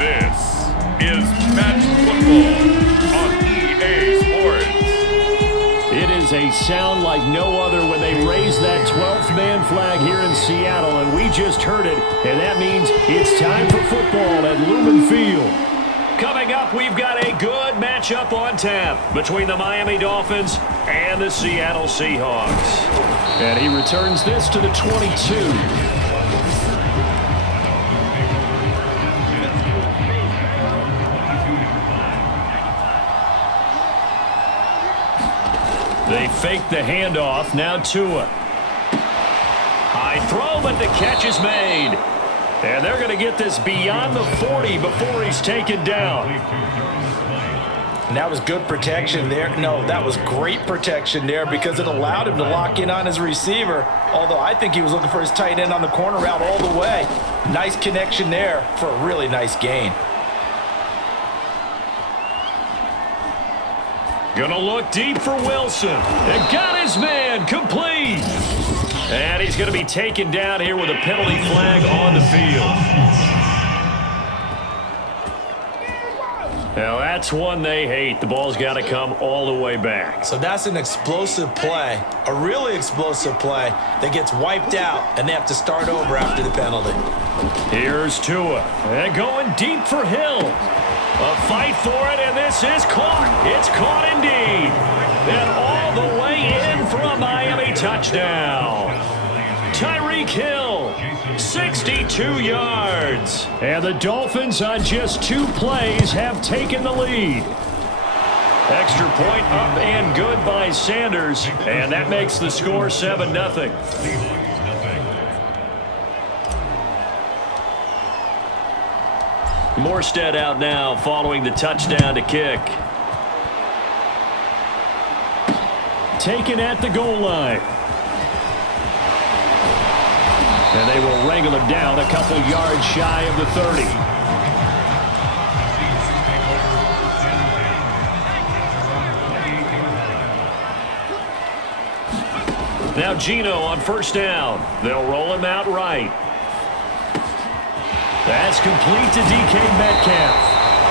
This is Match Football on EA Sports. It is a sound like no other when they raise that 12th man flag here in Seattle, and we just heard it, and that means it's time for football at Lumen Field. Coming up, we've got a good matchup on tap between the Miami Dolphins and the Seattle Seahawks. And he returns this to the 22. They fake the handoff, now Tua. High throw, but the catch is made. And they're going to get this beyond the 40 before he's taken down. And that was good protection there. No, that was great protection there because it allowed him to lock in on his receiver. Although I think he was looking for his tight end on the corner route all the way. Nice connection there for a really nice gain. Gonna look deep for Wilson. And got his man complete. And he's gonna be taken down here with a penalty flag on the field. Now that's one they hate. The ball's got to come all the way back. So that's an explosive play, a really explosive play that gets wiped out, and they have to start over after the penalty. Here's Tua. And going deep for Hill. A fight for it, and this is caught. It's caught indeed. And all the way in for a Miami touchdown. Tyreek Hill, 62 yards. And the Dolphins on just 2 plays have taken the lead. Extra point up and good by Sanders. And that makes the score 7-0. Morstead out now following the touchdown to kick. Taken at the goal line. And they will wrangle him down a couple yards shy of the 30. Now Geno on first down. They'll roll him out right. That's complete to DK Metcalf.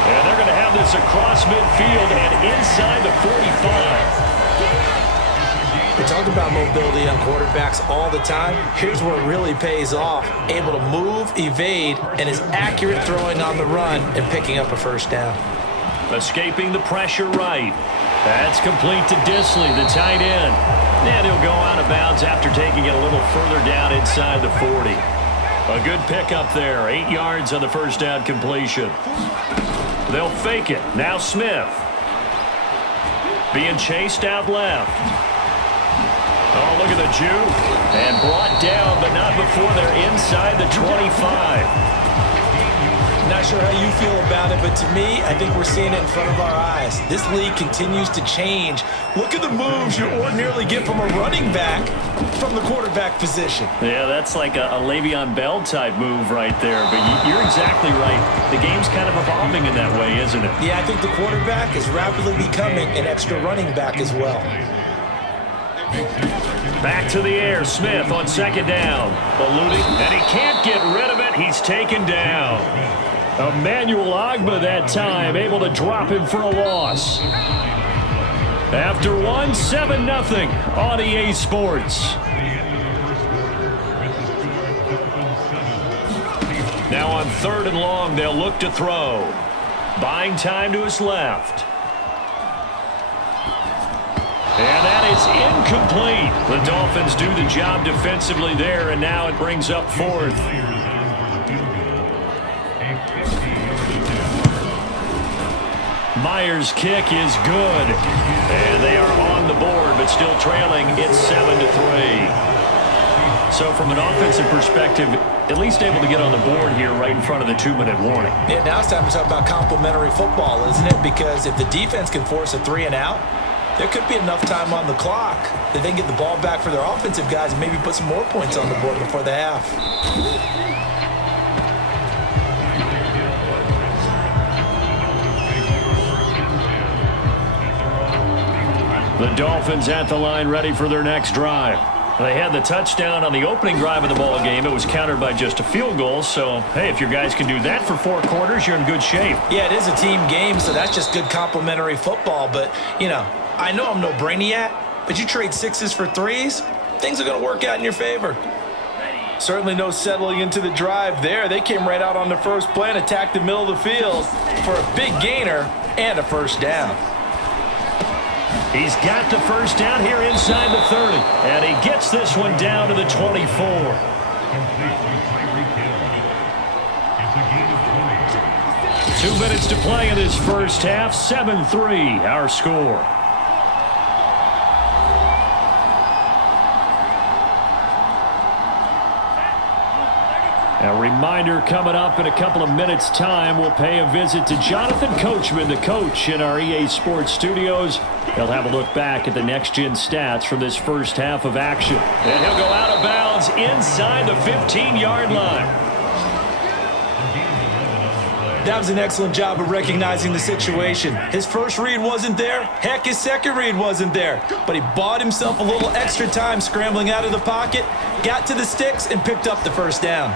And they're going to have this across midfield and inside the 45. We talk about mobility on quarterbacks all the time. Here's where it really pays off. Able to move, evade, and is accurate throwing on the run and picking up a first down. Escaping the pressure right. That's complete to Disley, the tight end. And he'll go out of bounds after taking it a little further down inside the 40. A good pickup there. 8 yards on the first down completion. They'll fake it. Now Smith. Being chased out left. Oh, look at the juke. And brought down, but not before they're inside the 25. Not sure how you feel about it, but to me, I think we're seeing it in front of our eyes. This league continues to change. Look at the moves you ordinarily get from a running back from the quarterback position. Yeah, that's like a Le'Veon Bell type move right there, but you're exactly right. The game's kind of evolving in that way, isn't it? Yeah, I think the quarterback is rapidly becoming an extra running back as well. Back to the air, Smith on second down. Eluding, and he can't get rid of it. He's taken down. Emmanuel Ogbah that time, able to drop him for a loss. After one, 7-0 on EA Sports. Now on 3rd and long, they'll look to throw. Buying time to his left. And that is incomplete. The Dolphins do the job defensively there, and now it brings up 4th. Myers' kick is good. And they are on the board, but still trailing. It's 7-3. So from an offensive perspective, at least able to get on the board here right in front of the 2-minute warning. Yeah, now it's time to talk about complementary football, isn't it? Because if the defense can force a 3 and out, there could be enough time on the clock that they can get the ball back for their offensive guys and maybe put some more points on the board before the half. The Dolphins at the line ready for their next drive. They had the touchdown on the opening drive of the ball game. It was countered by just a field goal. So, hey, if your guys can do that for 4 quarters, you're in good shape. Yeah, it is a team game, so that's just good complementary football. But, I know I'm no brainiac, but you trade 6s for 3s, things are going to work out in your favor. Certainly no settling into the drive there. They came right out on the first play and attacked the middle of the field for a big gainer and a first down. He's got the first down here inside the 30. And he gets this one down to the 24. 2 minutes to play in this first half. 7-3 our score. A reminder coming up in a couple of minutes' time. We'll pay a visit to Jonathan Coachman, the coach in our EA Sports studios. He'll have a look back at the next-gen stats from this first half of action. And he'll go out of bounds inside the 15-yard line. That was an excellent job of recognizing the situation. His first read wasn't there. Heck, his second read wasn't there. But he bought himself a little extra time scrambling out of the pocket, got to the sticks, and picked up the first down.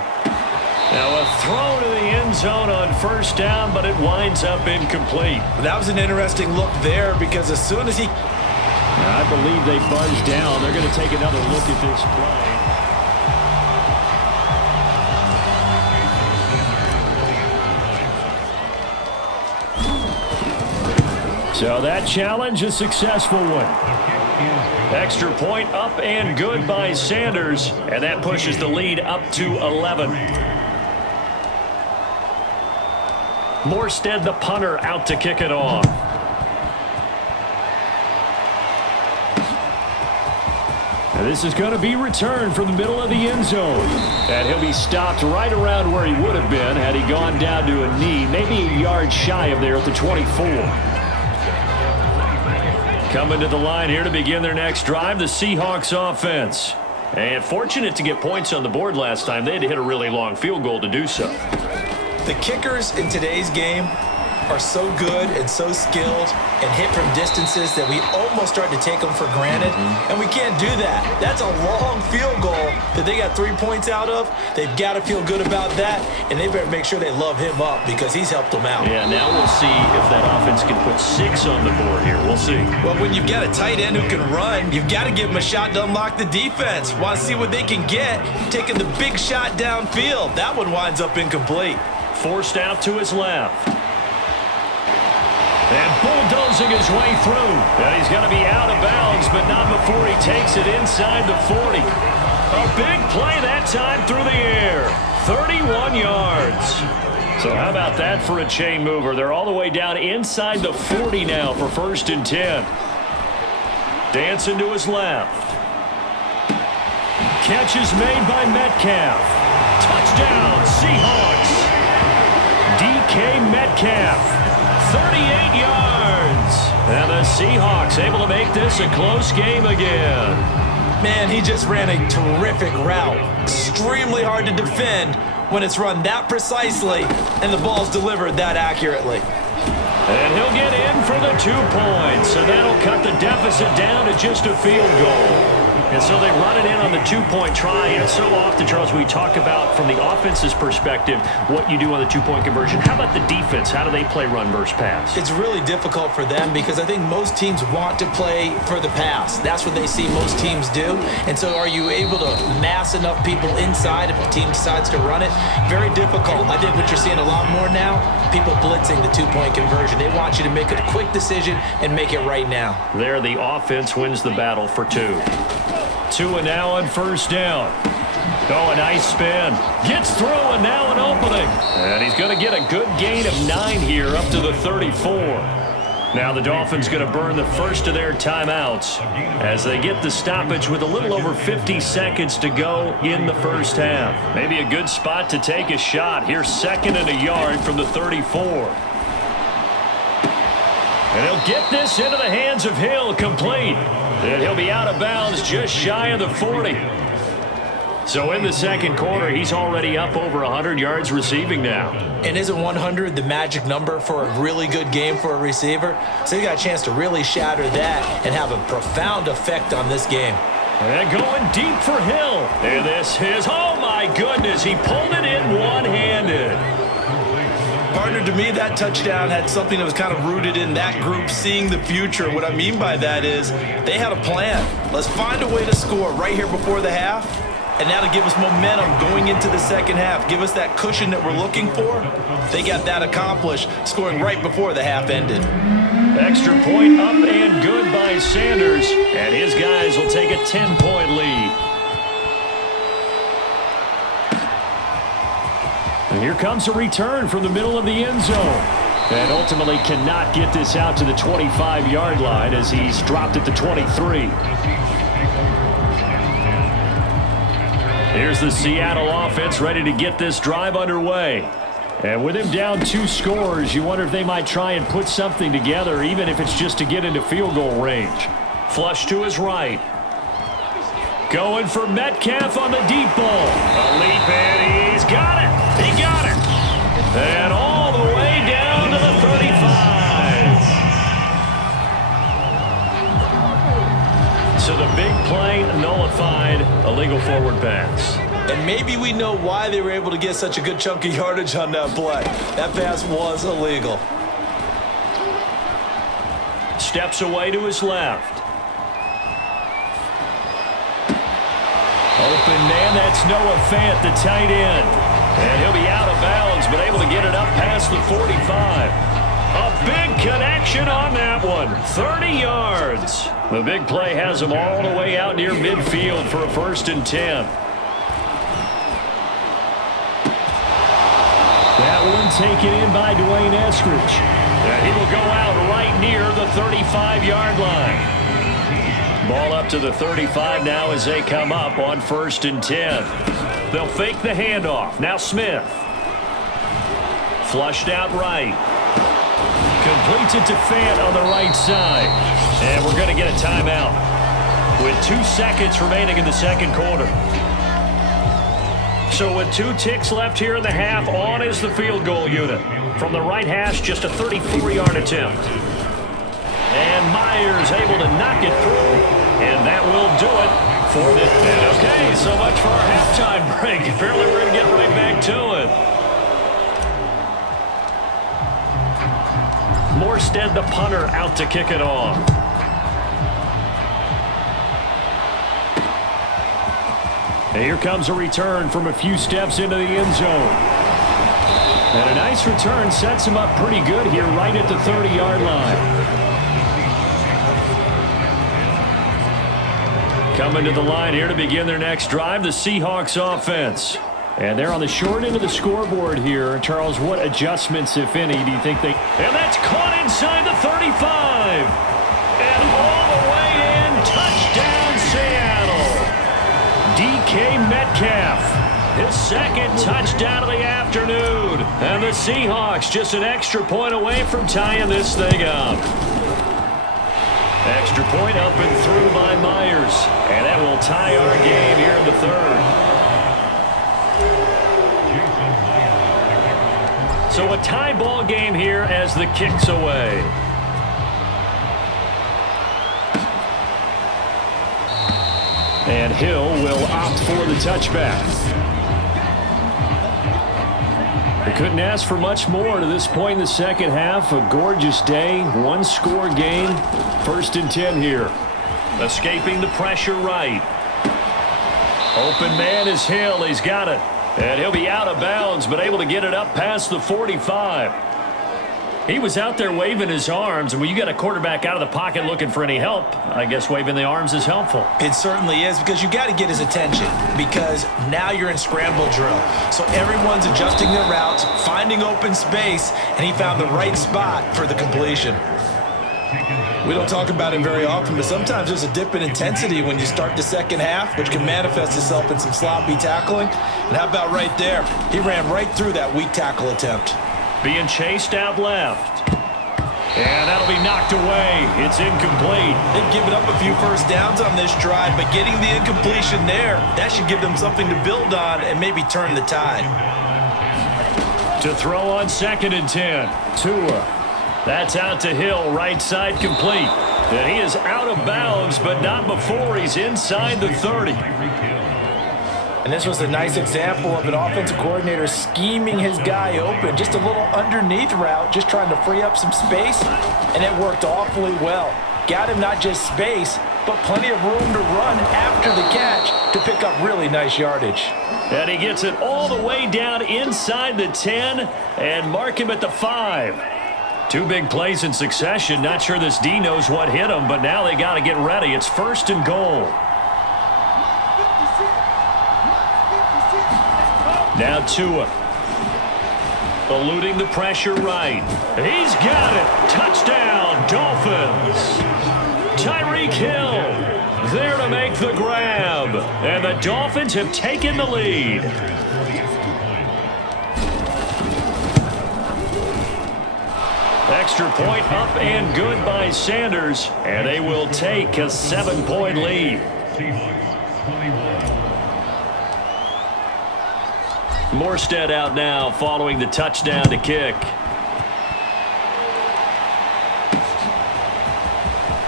Now a throw to the end zone on first down, but it winds up incomplete. That was an interesting look there because as soon as he... I believe they buzzed down. They're going to take another look at this play. So that challenge, a successful one. Extra point up and good by Sanders, and that pushes the lead up to 11. Morstead, the punter, out to kick it off. And this is going to be returned from the middle of the end zone. And he'll be stopped right around where he would have been had he gone down to a knee, maybe a yard shy of there at the 24. Coming to the line here to begin their next drive, the Seahawks offense. And fortunate to get points on the board last time. They had to hit a really long field goal to do so. The kickers in today's game are so good and so skilled and hit from distances that we almost start to take them for granted, and we can't do that. That's a long field goal that they got 3 points out of. They've got to feel good about that, and they better make sure they love him up because he's helped them out. Yeah, now we'll see if that offense can put 6 on the board here. We'll see. Well, when you've got a tight end who can run, you've got to give him a shot to unlock the defense. Want to see what they can get, taking the big shot downfield. That one winds up incomplete. Forced out to his left. And bulldozing his way through. And he's going to be out of bounds, but not before he takes it inside the 40. A big play that time through the air. 31 yards. So how about that for a chain mover? They're all the way down inside the 40 now for 1st and 10. Dancing to his left. Catch is made by Metcalf. Touchdown, Seahawks. DK Metcalf, 38 yards. And the Seahawks able to make this a close game again. Man, he just ran a terrific route. Extremely hard to defend when it's run that precisely and the ball's delivered that accurately. And he'll get in for the 2 points. So that'll cut the deficit down to just a field goal. And so they run it in on the 2-point try. And so often, Charles, we talk about from the offense's perspective what you do on the 2-point conversion. How about the defense? How do they play run versus pass? It's really difficult for them because I think most teams want to play for the pass. That's what they see most teams do. And so are you able to mass enough people inside if the team decides to run it? Very difficult. I think what you're seeing a lot more now, people blitzing the 2-point conversion. They want you to make a quick decision and make it right now. There, the offense wins the battle for 2. 2 and now on first down. Oh, a nice spin. Gets through and now an opening. And he's going to get a good gain of 9 here up to the 34. Now the Dolphins going to burn the first of their timeouts as they get the stoppage with a little over 50 seconds to go in the first half. Maybe a good spot to take a shot. Here's 2nd and a yard from the 34. And he'll get this into the hands of Hill, complete. And he'll be out of bounds just shy of the 40. So in the second quarter, he's already up over 100 yards receiving now. And isn't 100 the magic number for a really good game for a receiver? So he got a chance to really shatter that and have a profound effect on this game. And going deep for Hill. And this is, oh my goodness, he pulled it in one-handed. Partner, to me, that touchdown had something that was kind of rooted in that group seeing the future. What I mean by that is they had a plan. Let's find a way to score right here before the half, and that'll give us momentum going into the second half. Give us that cushion that we're looking for. They got that accomplished, scoring right before the half ended. Extra point up and good by Sanders, and his guys will take a 10-point lead. And here comes a return from the middle of the end zone. And ultimately cannot get this out to the 25-yard line as he's dropped at the 23. Here's the Seattle offense ready to get this drive underway. And with him down 2 scores, you wonder if they might try and put something together, even if it's just to get into field goal range. Flush to his right. Going for Metcalf on the deep ball. A leap, and he's got it. He got it. And all the way down to the 35. So the big play nullified, illegal forward pass. And maybe we know why they were able to get such a good chunk of yardage on that play. That pass was illegal. Steps away to his left. Open man, that's Noah Fant, the tight end. And he'll be out of bounds, but able to get it up past the 45. A big connection on that one. 30 yards. The big play has him all the way out near midfield for a 1st and 10. That one taken in by Dwayne Eskridge. And he will go out right near the 35-yard line. Ball up to the 35 now as they come up on 1st and 10. They'll fake the handoff. Now Smith. Flushed out right. Completes it to Fant on the right side. And we're going to get a timeout with 2 seconds remaining in the second quarter. So with 2 ticks left here in the half, on is the field goal unit. From the right hash, just a 34-yard attempt. And Myers able to knock it through, and that will do it for the... And okay, so much for our halftime break. Apparently we're going to get right back to it. Morstead, the punter, out to kick it off. And here comes a return from a few steps into the end zone. And a nice return sets him up pretty good here right at the 30-yard line. Coming to the line here to begin their next drive, the Seahawks offense. And they're on the short end of the scoreboard here. Charles, what adjustments, if any, do you think they... And that's caught inside the 35. And all the way in, touchdown Seattle. DK Metcalf, his 2nd touchdown of the afternoon. And the Seahawks just an extra point away from tying this thing up. Extra point up and through by Myers. And that will tie our game here in the 3rd. So a tie ball game here as the kick's away. And Hill will opt for the touchback. They couldn't ask for much more to this point in the second half. A gorgeous day, 1-score game. 1st and 10 here. Escaping the pressure right. Open man is Hill. He's got it. And he'll be out of bounds, but able to get it up past the 45. He was out there waving his arms, and when you got a quarterback out of the pocket looking for any help, I guess waving the arms is helpful. It certainly is, because you got to get his attention, because now you're in scramble drill. So everyone's adjusting their routes, finding open space, and he found the right spot for the completion. We don't talk about it very often, but sometimes there's a dip in intensity when you start the second half, which can manifest itself in some sloppy tackling. And how about right there? He ran right through that weak tackle attempt. Being chased out left. And that'll be knocked away. It's incomplete. They've given up a few first downs on this drive, but getting the incompletion there, that should give them something to build on and maybe turn the tide. To throw on 2nd and 10. Tua. That's out to Hill, right side complete. And he is out of bounds, but not before he's inside the 30. And this was a nice example of an offensive coordinator scheming his guy open. Just a little underneath route, just trying to free up some space, and it worked awfully well. Got him not just space, but plenty of room to run after the catch to pick up really nice yardage. And he gets it all the way down inside the 10 and mark him at the 5. 2 big plays in succession. Not sure this D knows what hit him, but now they got to get ready. It's 1st and goal. Now Tua. Eluding the pressure right. He's got it. Touchdown, Dolphins. Tyreek Hill there to make the grab. And the Dolphins have taken the lead. Extra point up and good by Sanders. And they will take a 7-point lead. Morstead out now following the touchdown to kick.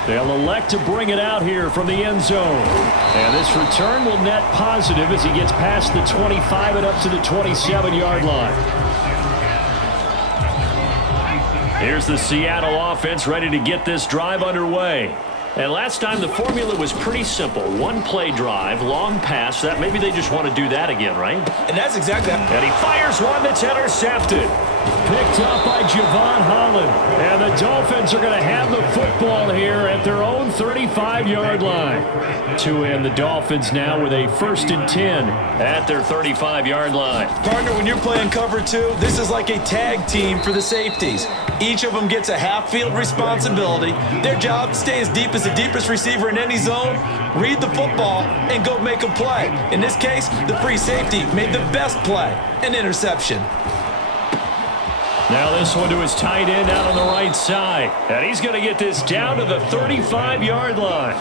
They'll elect to bring it out here from the end zone. And this return will net positive as he gets past the 25 and up to the 27-yard line. Here's the Seattle offense ready to get this drive underway. And last time the formula was pretty simple. 1-play drive, long pass. That maybe they just want to do that again, right? And that's exactly that. And he fires one that's intercepted. Picked up by Javon Holland. And the Dolphins are going to have the football here at their own 35-yard line. Tua and the Dolphins now with a 1st and 10 at their 35-yard line. Partner, when you're playing cover 2, this is like a tag team for the safeties. Each of them gets a half-field responsibility. Their job, stay as deep as the deepest receiver in any zone, read the football, and go make a play. In this case, the free safety made the best play, an interception. Now this one to his tight end out on the right side. And he's going to get this down to the 35-yard line.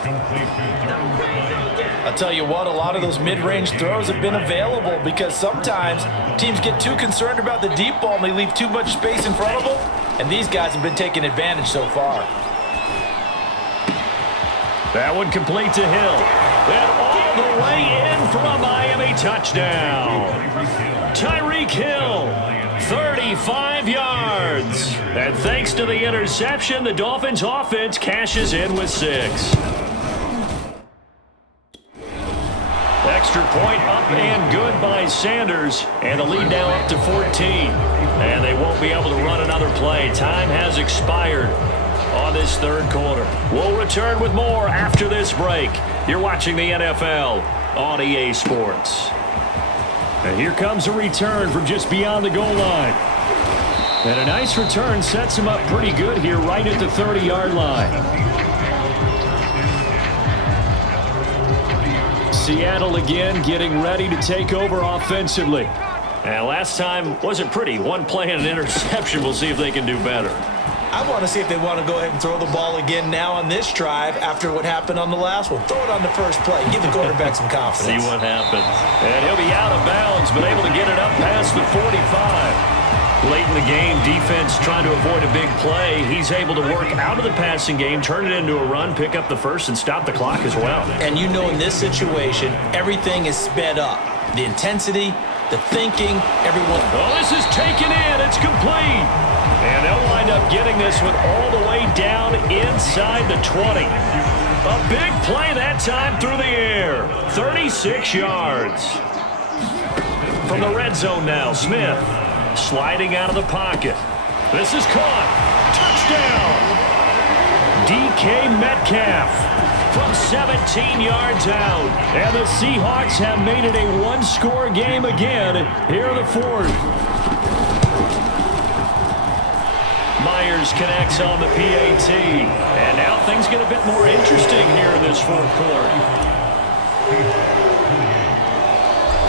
I'll tell you what, a lot of those mid-range throws have been available because sometimes teams get too concerned about the deep ball and they leave too much space in front of them. And these guys have been taking advantage so far. That one complete to Hill. And all the way in for a Miami touchdown. Tyreek Hill, 35 yards. And thanks to the interception, the Dolphins offense cashes in with 6. Extra point up and good by Sanders. And the lead now up to 14. And they won't be able to run another play. Time has expired on this 3rd quarter. We'll return with more after this break. You're watching the NFL on EA Sports. And here comes a return from just beyond the goal line. And a nice return sets him up pretty good here right at the 30-yard line. Seattle again getting ready to take over offensively. And last time wasn't pretty. 1 play and an interception. We'll see if they can do better. I want to see if they want to go ahead and throw the ball again now on this drive after what happened on the last one. Throw it on the first play. Give the quarterback some confidence. See what happens. And he'll be out of bounds, but able to get it up past the 45. Late in the game, defense trying to avoid a big play. He's able to work out of the passing game, turn it into a run, pick up the first, and stop the clock as well. And you know in this situation, everything is sped up. The intensity, the thinking, everyone. Oh, this is taken in. It's complete. And they'll wind up getting this one all the way down inside the 20. A big play that time through the air. 36 yards. From the red zone now, Smith sliding out of the pocket. This is caught. Touchdown. DK Metcalf from 17 yards out. And the Seahawks have made it a 1-score game again here in the 4th. Myers connects on the PAT. And now things get a bit more interesting here in this 4th quarter.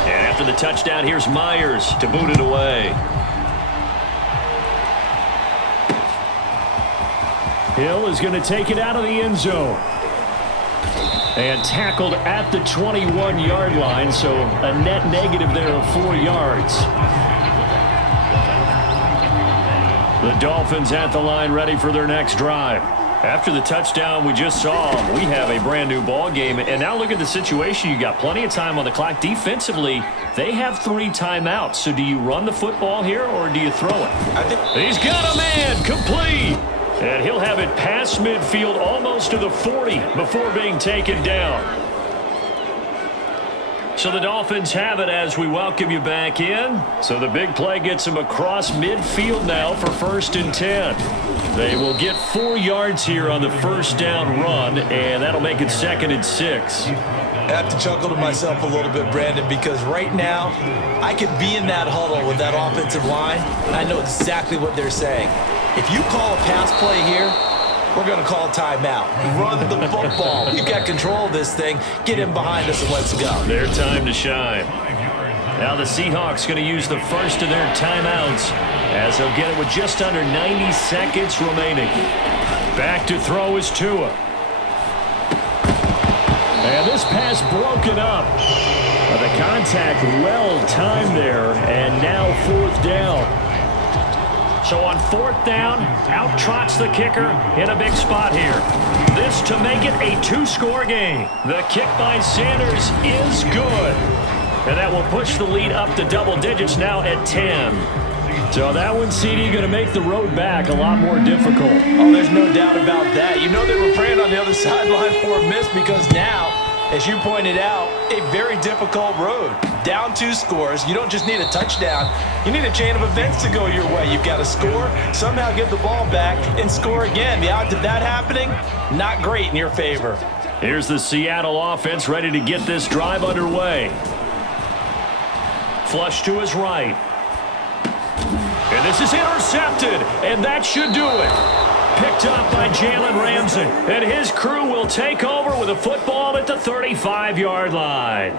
And after the touchdown, here's Myers to boot it away. Hill is going to take it out of the end zone. And tackled at the 21-yard line, so a net negative there of 4 yards. The Dolphins at the line ready for their next drive. After the touchdown we just saw, we have a brand new ball game. And now look at the situation. You got plenty of time on the clock. Defensively, they have 3 timeouts. So do you run the football here or do you throw it? He's got a man complete. And he'll have it past midfield almost to the 40 before being taken down. So the Dolphins have it as we welcome you back in. So the big play gets them across midfield now for 1st and 10. They will get 4 yards here on the first down run, and that'll make it 2nd and 6. I have to chuckle to myself a little bit, Brandon, because right now I could be in that huddle with that offensive line, and I know exactly what they're saying. If you call a pass play here, we're going to call a timeout. Run the football. We've got control of this thing. Get him behind us and let's go. Their time to shine. Now the Seahawks going to use the first of their timeouts as they'll get it with just under 90 seconds remaining. Back to throw is Tua. And this pass broken up. The contact well timed there, and now 4th down. So on 4th down, out trots the kicker in a big spot here. This to make it a 2-score game. The kick by Sanders is good. And that will push the lead up to double digits now at 10. So that one, CD, going to make the road back a lot more difficult. Oh, there's no doubt about that. You know they were praying on the other sideline for a miss because now, as you pointed out, a very difficult road. Down 2 scores. You don't just need a touchdown. You need a chain of events to go your way. You've got to score, somehow get the ball back, and score again. The odds of that happening, not great in your favor. Here's the Seattle offense ready to get this drive underway. Flush to his right. And this is intercepted, and that should do it. Picked up by Jalen Ramsey, and his crew will take over with a football at the 35-yard line.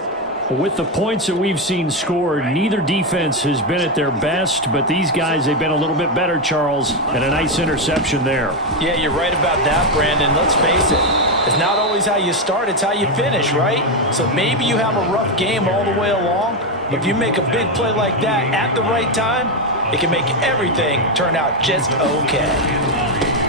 With the points that we've seen scored, neither defense has been at their best, but these guys, they've been a little bit better, Charles, and a nice interception there. Yeah, you're right about that, Brandon. Let's face it. It's not always how you start, it's how you finish, right? So maybe you have a rough game all the way along, but if you make a big play like that at the right time, it can make everything turn out just okay.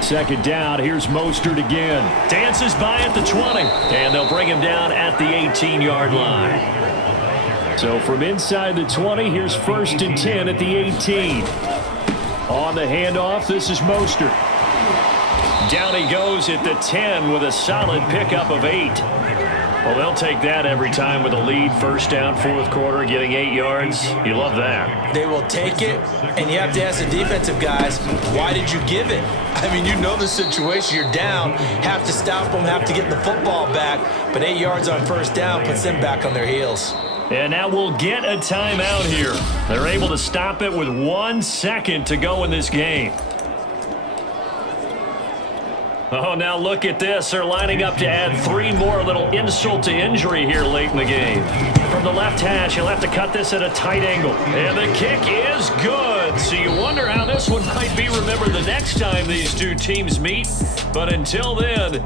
2nd down, here's Mostert again. Dances by at the 20, and they'll bring him down at the 18-yard line. So from inside the 20, here's 1st and 10 at the 18. On the handoff, this is Mostert. Down he goes at the 10 with a solid pickup of 8. Well, they'll take that every time with a lead. 1st down, 4th quarter, getting 8 yards. You love that. They will take it, and you have to ask the defensive guys, why did you give it? I mean, you know the situation. You're down, have to stop them, have to get the football back, but 8 yards on 1st down puts them back on their heels. And now we'll get a timeout here. They're able to stop it with 1 second to go in this game. Oh, now look at this. They're lining up to add 3 more, little insult to injury here late in the game. From the left hash, he'll have to cut this at a tight angle. And the kick is good. So you wonder how this one might be remembered the next time these two teams meet. But until then,